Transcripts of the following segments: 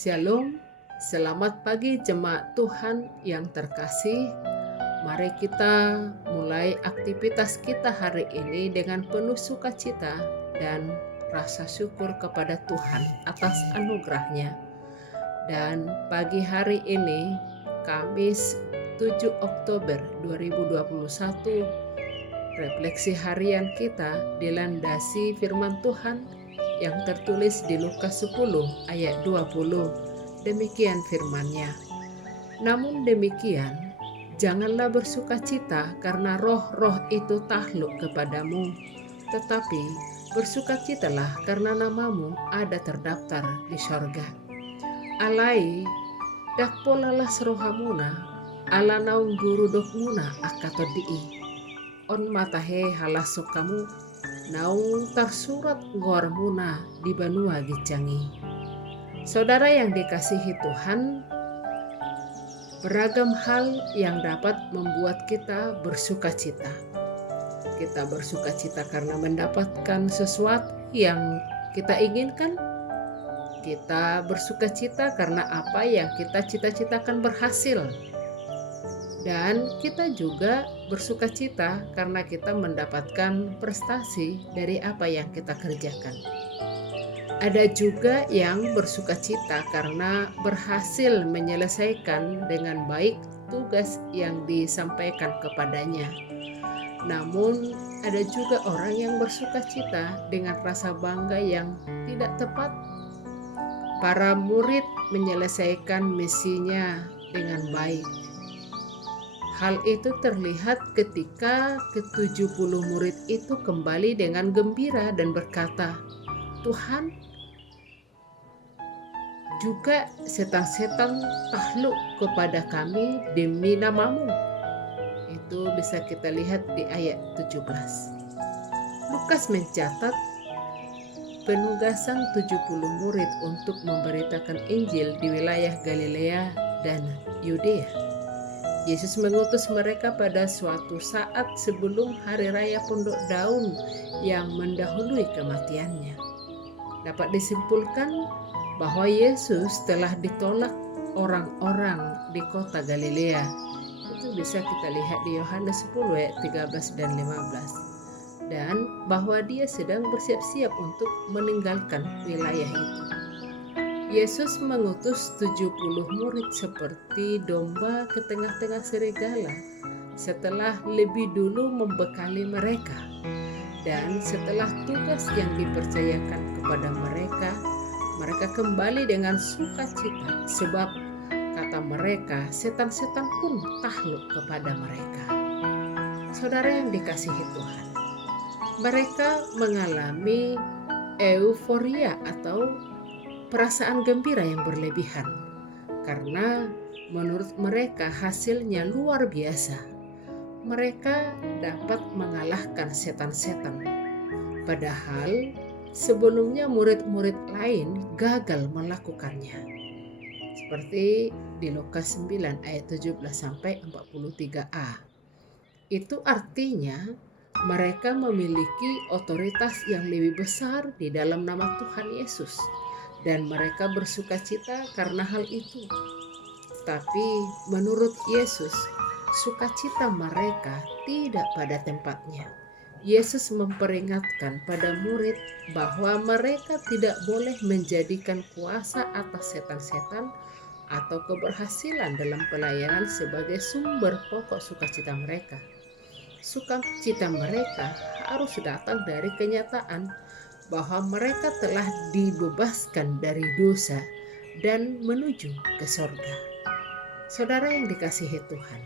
Shalom, selamat pagi jemaat Tuhan yang terkasih. Mari kita mulai aktivitas kita hari ini dengan penuh sukacita dan rasa syukur kepada Tuhan atas anugerahnya. Dan pagi hari ini, Kamis 7 Oktober 2021, refleksi harian kita dilandasi firman Tuhan yang tertulis di Lukas 10 ayat 20. Demikian firman-Nya. Namun demikian, janganlah bersukacita karena roh-roh itu takluk kepadamu, tetapi bersukacitalah karena namamu ada terdaftar di sorga. Alai, dakpolalah serohamuna, ala naung guru dokmuna akato dii. On matahe halasok kamu, naung tersurat gormuna di banua gicangi. Saudara yang dikasihi Tuhan, beragam hal yang dapat membuat kita bersukacita. Kita bersukacita karena mendapatkan sesuatu yang kita inginkan. Kita bersukacita karena apa yang kita cita-citakan berhasil. Dan kita juga bersukacita karena kita mendapatkan prestasi dari apa yang kita kerjakan. Ada juga yang bersukacita karena berhasil menyelesaikan dengan baik tugas yang disampaikan kepadanya. Namun ada juga orang yang bersukacita dengan rasa bangga yang tidak tepat. Para murid menyelesaikan misinya dengan baik. Hal itu terlihat ketika ke-70 murid itu kembali dengan gembira dan berkata, "Tuhan, juga setan-setan takluk kepada kami demi namamu." Itu bisa kita lihat di ayat 17. Lukas mencatat penugasan 70 murid untuk memberitakan Injil di wilayah Galilea dan Yudea. Yesus mengutus mereka pada suatu saat sebelum hari raya Pondok Daun yang mendahului kematiannya. Dapat disimpulkan bahwa Yesus telah ditolak orang-orang di kota Galilea. Itu bisa kita lihat di Yohanes 10 ayat 13 dan 15. Dan bahwa dia sedang bersiap-siap untuk meninggalkan wilayah itu. Yesus mengutus 70 murid seperti domba ke tengah-tengah serigala setelah lebih dulu membekali mereka. Dan setelah tugas yang dipercayakan kepada mereka, mereka kembali dengan sukacita sebab kata mereka, setan-setan pun takluk kepada mereka. Saudara yang dikasihi Tuhan, mereka mengalami euforia atau perasaan gembira yang berlebihan karena menurut mereka hasilnya luar biasa. Mereka dapat mengalahkan setan-setan. Padahal sebelumnya murid-murid lain gagal melakukannya. Seperti di Lukas 9 ayat 17 sampai 43a. Itu artinya mereka memiliki otoritas yang lebih besar di dalam nama Tuhan Yesus. Dan mereka bersukacita karena hal itu. Tapi menurut Yesus, sukacita mereka tidak pada tempatnya. Yesus memperingatkan pada murid bahwa mereka tidak boleh menjadikan kuasa atas setan-setan atau keberhasilan dalam pelayanan sebagai sumber pokok sukacita mereka. Sukacita mereka harus datang dari kenyataan bahwa mereka telah dibebaskan dari dosa dan menuju ke sorga. Saudara yang dikasihi Tuhan,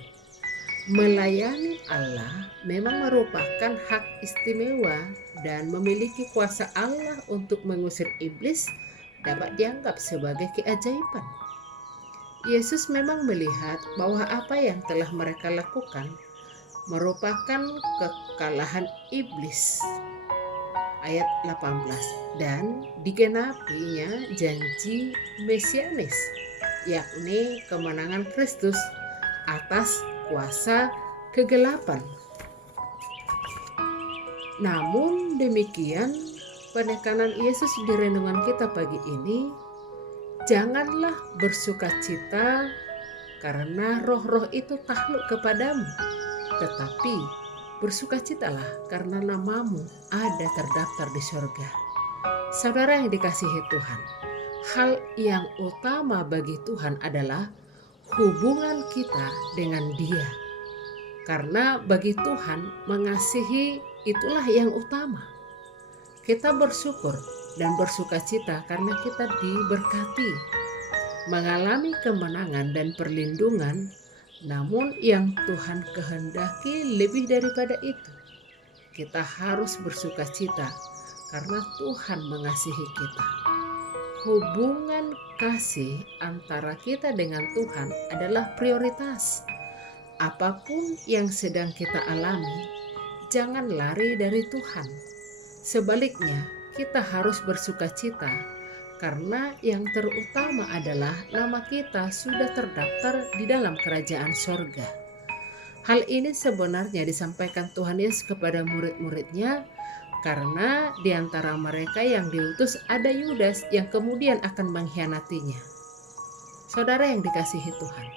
melayani Allah memang merupakan hak istimewa dan memiliki kuasa Allah untuk mengusir iblis dapat dianggap sebagai keajaiban. Yesus memang melihat bahwa apa yang telah mereka lakukan merupakan kekalahan iblis. Ayat 18, dan digenapinya janji mesianis, yakni kemenangan Kristus atas kuasa kegelapan. Namun demikian, penekanan Yesus di renungan kita pagi ini Janganlah bersukacita karena roh-roh itu takluk kepadamu, tetapi bersukacitalah karena namamu ada terdaftar di surga. Saudara yang dikasihi Tuhan, hal yang utama bagi Tuhan adalah hubungan kita dengan Dia. Karena bagi Tuhan mengasihi itulah yang utama. Kita bersyukur dan bersukacita karena kita diberkati, mengalami kemenangan dan perlindungan, namun yang Tuhan kehendaki lebih daripada itu. Kita harus bersukacita karena Tuhan mengasihi kita. Hubungan kasih antara kita dengan Tuhan adalah prioritas. Apapun yang sedang kita alami, jangan lari dari Tuhan. Sebaliknya, kita harus bersukacita karena yang terutama adalah nama kita sudah terdaftar di dalam kerajaan sorga. Hal ini sebenarnya disampaikan Tuhan Yesus kepada murid-muridnya karena di antara mereka yang diutus ada Yudas yang kemudian akan mengkhianatinya. Saudara yang dikasihi Tuhan,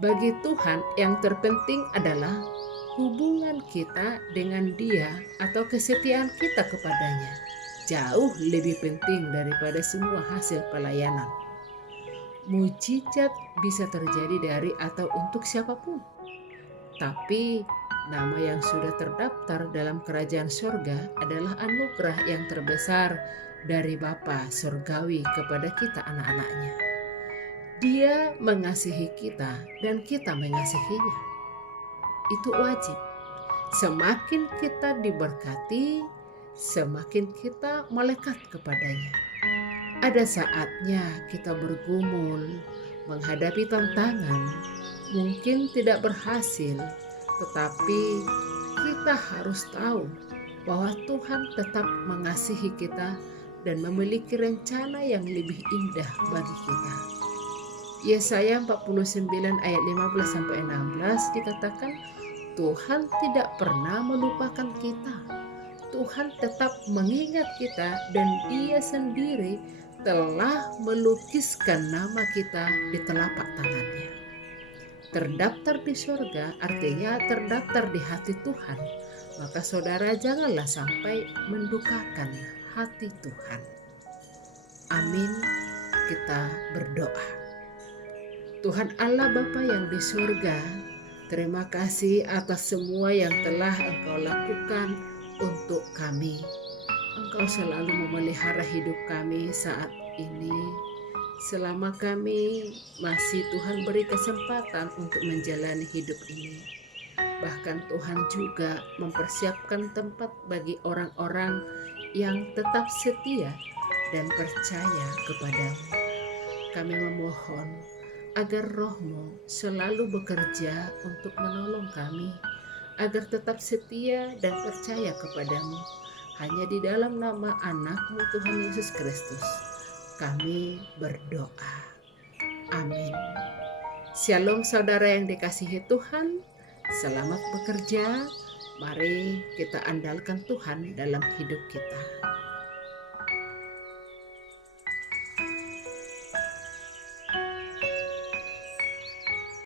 bagi Tuhan yang terpenting adalah hubungan kita dengan Dia atau kesetiaan kita kepadanya. Jauh lebih penting daripada semua hasil pelayanan. Mujizat bisa terjadi dari atau untuk siapapun. Tapi nama yang sudah terdaftar dalam kerajaan surga adalah anugerah yang terbesar dari Bapa Surgawi kepada kita anak-anaknya. Dia mengasihi kita dan kita mengasihinya. Itu wajib. Semakin kita diberkati, semakin kita melekat kepadanya. Ada saatnya kita bergumul, menghadapi tantangan, mungkin tidak berhasil, tetapi kita harus tahu bahwa Tuhan tetap mengasihi kita dan memiliki rencana yang lebih indah bagi kita. Yesaya 49 ayat 15-16 dikatakan, Tuhan tidak pernah melupakan kita. Tuhan tetap mengingat kita dan Dia sendiri telah melukiskan nama kita di telapak tangannya. Terdaftar di surga artinya terdaftar di hati Tuhan. Maka saudara janganlah sampai mendukakan hati Tuhan. Amin. Kita berdoa. Tuhan Allah Bapa yang di surga, terima kasih atas semua yang telah Engkau lakukan untuk kami. Engkau selalu memelihara hidup kami saat ini. Selama kami masih Tuhan beri kesempatan untuk menjalani hidup ini. Bahkan Tuhan juga mempersiapkan tempat bagi orang-orang yang tetap setia dan percaya kepadamu. Kami memohon agar Roh-Mu selalu bekerja untuk menolong kami, agar tetap setia dan percaya kepadamu. Hanya di dalam nama anak-Mu Tuhan Yesus Kristus, kami berdoa. Amin. Shalom saudara yang dikasihi Tuhan, selamat bekerja. Mari kita andalkan Tuhan dalam hidup kita.